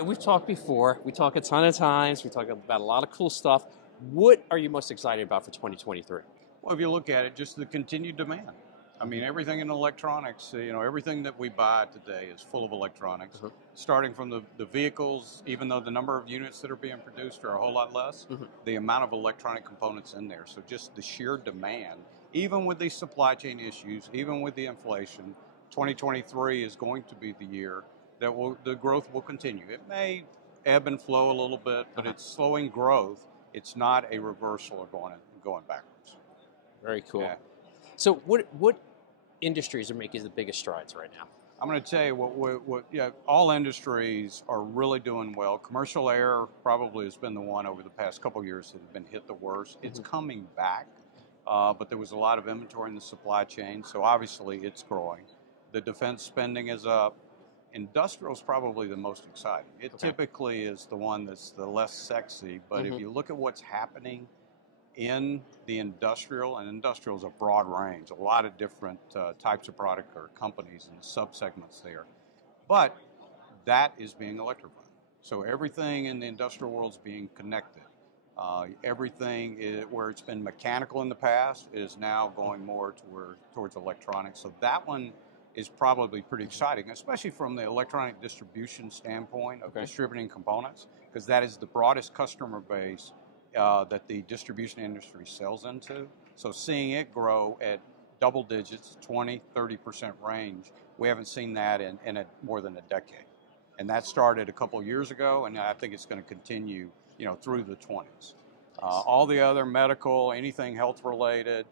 And we've talked before. We talk a ton of times. We talk about a lot of cool stuff. What are you most excited about for 2023? Well, if you look at it, just the continued demand. I mean, everything in electronics, everything that we buy today is full of electronics, starting from the vehicles, even though the number of units that are being produced are a whole lot less, the amount of electronic components in there. So just the sheer demand, even with these supply chain issues, even with the inflation, 2023 is going to be the year that the growth will continue. It may ebb and flow a little bit, but it's slowing growth. It's not a reversal or going backwards. Very cool. Yeah. So what industries are making the biggest strides right now? I'm going to tell you all industries are really doing well. Commercial air probably has been the one over the past couple of years that has been hit the worst. It's coming back, but there was a lot of inventory in the supply chain, so obviously it's growing. The defense spending is up. Industrial is probably the most exciting. It typically is the one that's the less sexy, but if you look at what's happening in the industrial, and industrial is a broad range, a lot of different types of product or companies and subsegments there, but that is being electrified. So everything in the industrial world is being connected. Everything where it's been mechanical in the past is now going more towards electronics. So that one is probably pretty exciting, especially from the electronic distribution standpoint of distributing components, because that is the broadest customer base that the distribution industry sells into. So seeing it grow at double digits, 20, 30% range, we haven't seen that in more than a decade. And that started a couple of years ago, and I think it's going to continue, through the 20s. All the other medical, anything health related,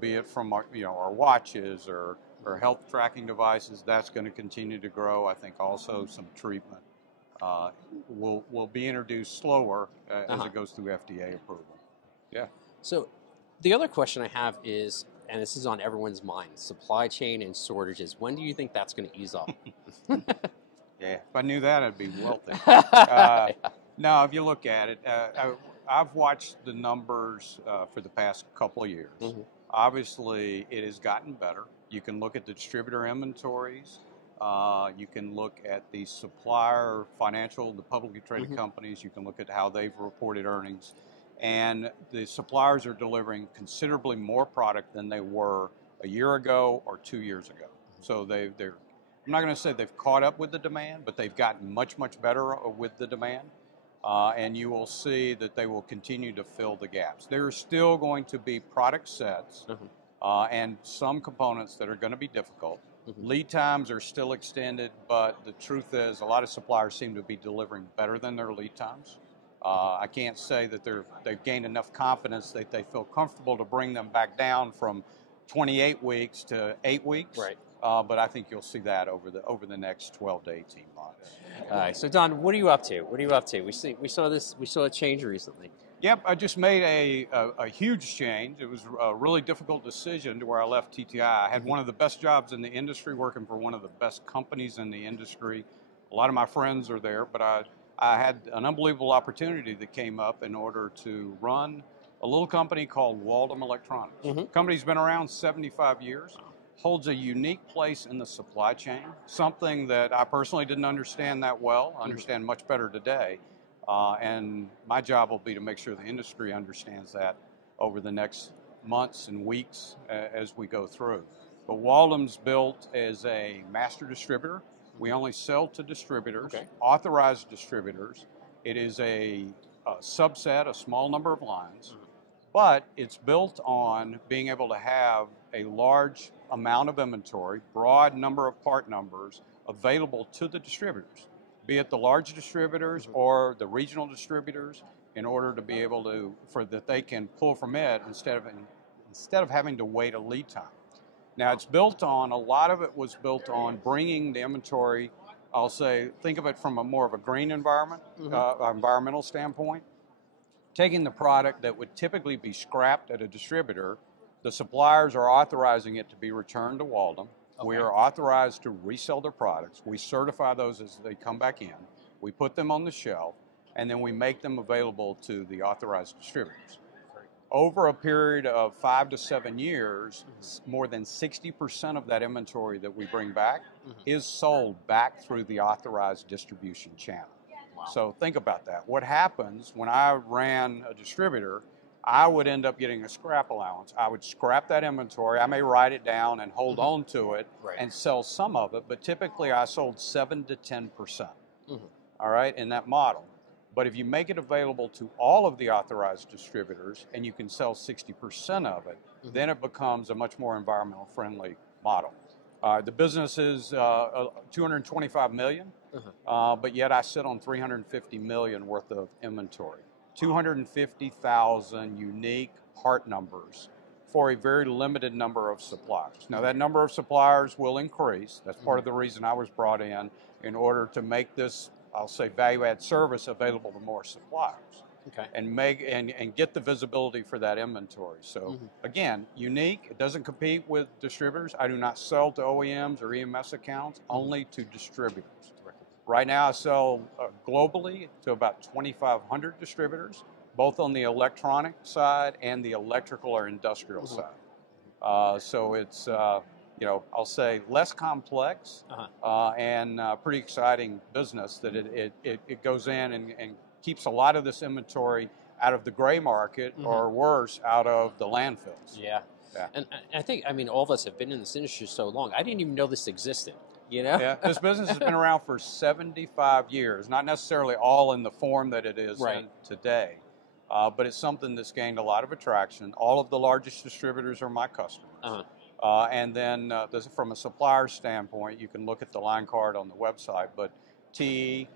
be it from our watches or health tracking devices, that's going to continue to grow. I think also some treatment will be introduced slower as it goes through FDA approval. Yeah. So the other question I have is, and this is on everyone's mind, supply chain and shortages. When do you think that's going to ease up? Yeah, if I knew that, I'd be wealthy. No, if you look at it, I've watched the numbers for the past couple of years. Obviously, it has gotten better. You can look at the distributor inventories. You can look at the supplier financial, the publicly traded companies. You can look at how they've reported earnings. And the suppliers are delivering considerably more product than they were a year ago or 2 years ago. So they're, I'm not going to say they've caught up with the demand, but they've gotten much, much better with the demand. And you will see that they will continue to fill the gaps. There are still going to be product sets and some components that are going to be difficult. Lead times are still extended, but the truth is a lot of suppliers seem to be delivering better than their lead times. I can't say that they've gained enough confidence that they feel comfortable to bring them back down from 28 weeks to 8 weeks. Right. But I think you'll see that over the next 12 to 18 months. All right. So Don, what are you up to? What are you up to? We saw a change recently. Yep, I just made a huge change. It was a really difficult decision to where I left TTI. I had one of the best jobs in the industry, working for one of the best companies in the industry. A lot of my friends are there, but I had an unbelievable opportunity that came up in order to run a little company called Waldom Electronics. The company's been around 75 years, holds a unique place in the supply chain, something that I personally didn't understand that well, understand much better today. And my job will be to make sure the industry understands that over the next months and weeks as we go through. But Waldom's built as a master distributor. We only sell to distributors, authorized distributors. It is a subset, a small number of lines, but it's built on being able to have a large amount of inventory, broad number of part numbers available to the distributors, be it the large distributors or the regional distributors, in order to be able to, that they can pull from it instead of having to wait a lead time. Now it's built on, a lot of it was built on bringing the inventory, I'll say, think of it from a more of a green environment, environmental standpoint, taking the product that would typically be scrapped at a distributor. The suppliers are authorizing it to be returned to Waldom. We are authorized to resell their products. We certify those as they come back in. We put them on the shelf, and then we make them available to the authorized distributors. Over a period of 5 to 7 years, more than 60% of that inventory that we bring back is sold back through the authorized distribution channel. Wow. So think about that. What happens when I ran a distributor, I would end up getting a scrap allowance. I would scrap that inventory. I may write it down and hold on to it and sell some of it, but typically I sold 7 to 10%. All right, in that model. But if you make it available to all of the authorized distributors and you can sell 60% of it, then it becomes a much more environmental friendly model. The business is $225 million, but yet I sit on $350 million worth of inventory. 250,000 unique part numbers for a very limited number of suppliers. Now that number of suppliers will increase. That's part of the reason I was brought in order to make this, I'll say, value-add service available to more suppliers. And make and get the visibility for that inventory. So again, unique. It doesn't compete with distributors. I do not sell to OEMs or EMS accounts, only to distributors. Right now I sell globally to about 2,500 distributors, both on the electronic side and the electrical or industrial side. So it's you know, I'll say less complex and pretty exciting business that it goes in and keeps a lot of this inventory out of the gray market or worse, out of the landfills. Yeah. And I think, I mean, all of us have been in this industry so long, I didn't even know this existed, you know? Yeah, this business has been around for 75 years, not necessarily all in the form that it is in today, but it's something that's gained a lot of attraction. All of the largest distributors are my customers. And then from a supplier standpoint, you can look at the line card on the website, but TE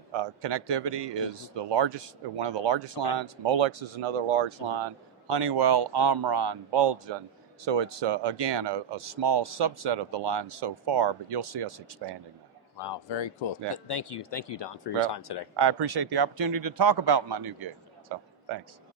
Connectivity is the largest, one of the largest lines. Molex is another large line. Honeywell, Omron, Waldom. So it's, again, a small subset of the line so far, but you'll see us expanding that. Wow, very cool. Yeah. Thank you, Don, for your time today. I appreciate the opportunity to talk about my new gig. So, thanks.